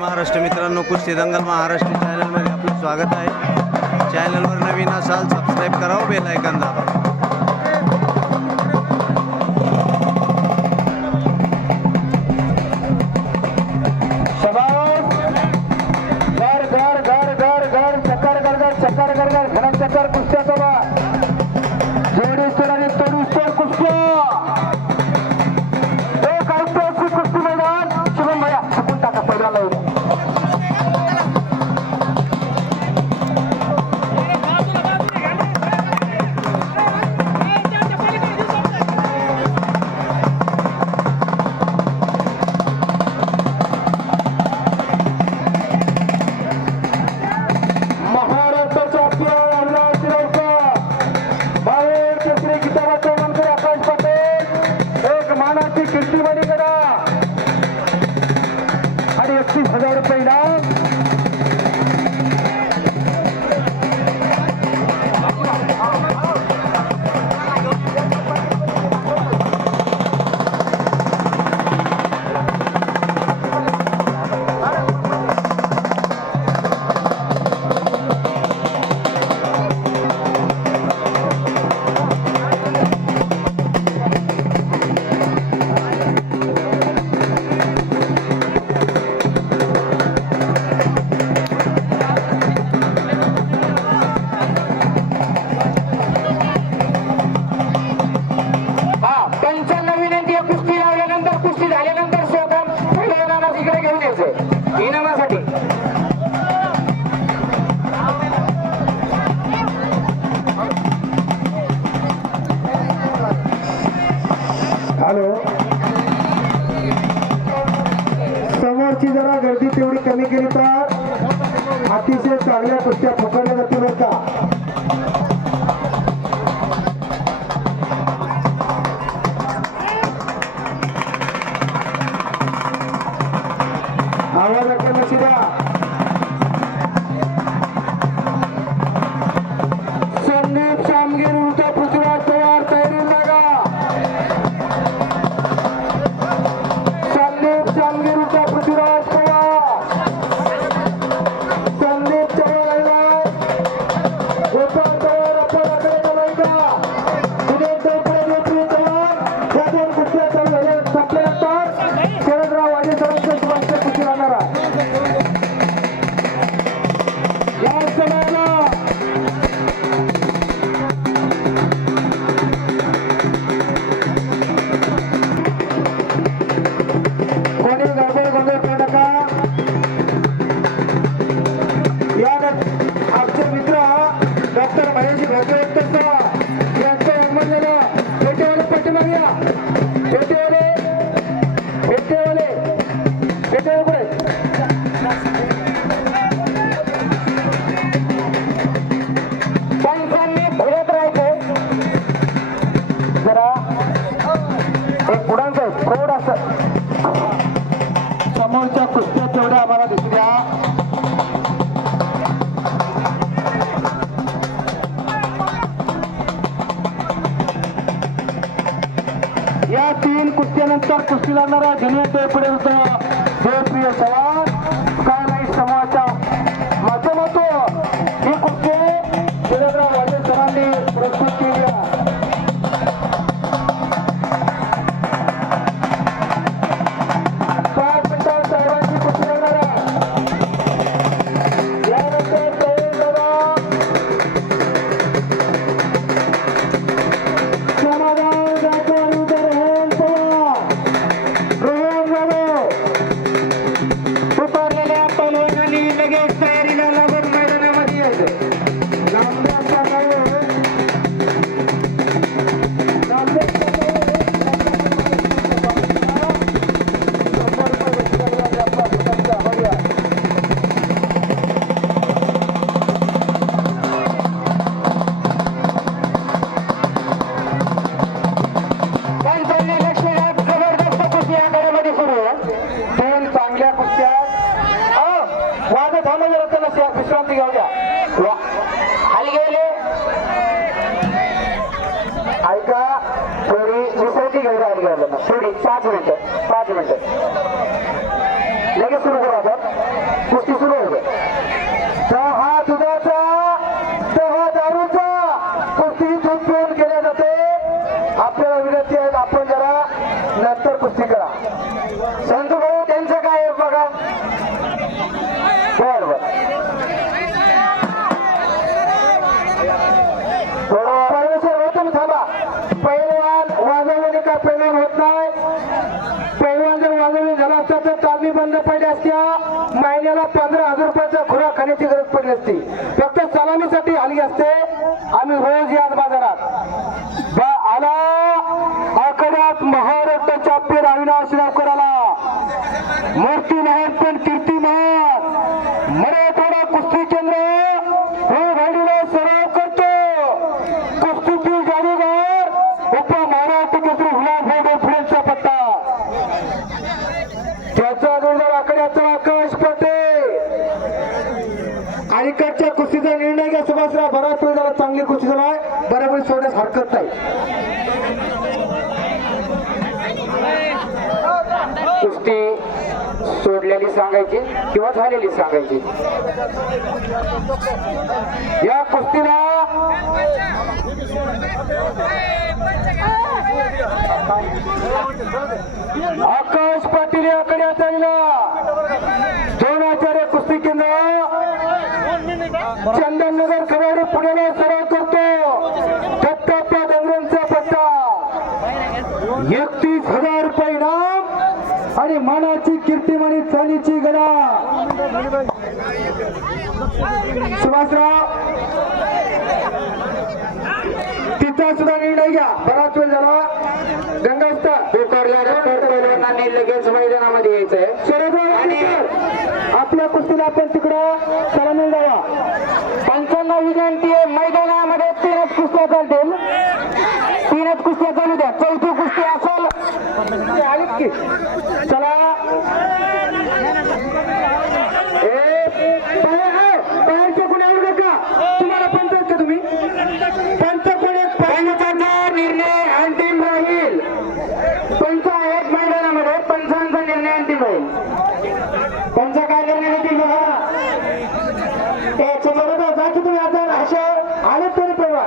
महाराष्ट्र मित्रांनो, कुस्ती दंगल महाराष्ट्र चॅनलमध्ये आपलं स्वागत आहे। चॅनलवर नवीन असाल सबस्क्राईब करा, बेल आयकॉन दाबा। चक्कर घन चक्कर कुस्त्या चला जोडी आणि तोडू सोड कुस्त्या एक ऐतिहासिक कुस्ती मैदान शुभम भैया चुकून टाका पहिला लावून कीर्तिवाणी करा आणि 31,000 रुपये इनाम। हॅलो, समोरची जरा गर्दी तेवढी कमी केली तर अतिशय चांगल्या कुस्त्या पकडल्या जातील बरं का। आवाज ऐकून लक्ष द्या। संदीप शामगीर उलट पृथ्वीराज पवार तयारी लागा। पृथ्वीराज पवार संदीप चव्हाण गोपाळ पवार आपल्याकडे बोलायचा उद्या या दोन कुस्त्या संपल्यानंतर शरदराव वाजे सरांच्या शुभांच्या कुस्ती राहणार आहे। या समयाला आमचे मित्र डॉक्टर महेश भोगवत यांचं उमरलेलं पेटेवाले पाठीमागे या। पेटेवाले पुढे पंचांनी भरत राहायचे जरा एक पुढांचं प्रौढ असं समोरच्या कुस्त्या तेवढ्या आम्हाला दिसू द्या। या 3 कुस्त्यानंतर कुस्ती लागणारा जुनियर पुढे होतो देवप्रिय चव्हाण स्कायलाइट समूहाच्या माध्यमातून ही कुस्ती शरदराव वाजे सरांनी प्रस्तुत केली आहे। विश्रांती घेऊ द्या। खाली गेले ऐका थोडी विश्रांती घेऊ द्या। थोडी 5 मिनिटं लगेच सुरू करू आपण। बर बर थोडं परमेश्वर होतं ना थांबा. पैलवान वाजवल्याने काय पैलवान होत नाही. पैलवान जर वाजवले झाला असता तर तालमी बंद पडली असत्या. महिन्याला 15,000 रुपयाचा खुराक खाण्याची गरज पडली असती. फक्त सलामीसाठी आली असते. आम्ही रोज याच बाजारात आला आकड्यात महाराष्ट्र चॅम्पियन अविनाश रावकराला मूर्ती महान पण कीर्ती महान मराठवाडा कुस्ती केंद्र हे गाडीला सराव करतो. कुस्तीतील जादूगार उपमहाराष्ट्र केसरी गुलाब फुलेंचा पत्ता त्याचा जोरदार आकड्याचा आकाश पटेल अलीकडच्या कुस्तीचा निर्णय घ्या. सुभाषराव बराच वेळ झाला चांगली कुस्ती झाला आहे. बरोबर सोडण्यास हरकत नाही. कुस्ती सोडलेली सांगायची किंवा झालेली सांगायची. या कुस्तीला आकाश पाटील याकडे आलेला दोन आचार्य कुस्ती केंद्र चंदननगर खराडे पुण्याला सराव करतो. दत्ताप्पा डोंगरांचा पट्टा 31,000 रुपये इनाम आणि मानाची कीर्तिमानी चांदीची गदा. सुभाषराव तिचा सुद्धा निर्णय घ्या. बराच वेळ झाला. गंगास्ता पैलवानांनी लगेच मैदानामध्ये यायचंय आणि आपल्या कुस्तीला आपण तिकडं सलामी जावा. पंचांना विनंती आहे मैदानामध्ये 3च कुस्त्या चालतील. 3च कुस्त्या चालू द्या. चौथी कुस्ती असेल आलीच की चला. बाहेरच्या कोणी आवडू नका. तुम्हाला पंचायत का तुम्ही पंचाचा निर्णय अंतिम राहील. पंचायत मैदानामध्ये पंचांचा निर्णय अंतिम राहील. पंचा काय निर्णय घेतील बघा. त्याच्या बरोबर जा की तुम्ही आता अशा आले तरी तेव्हा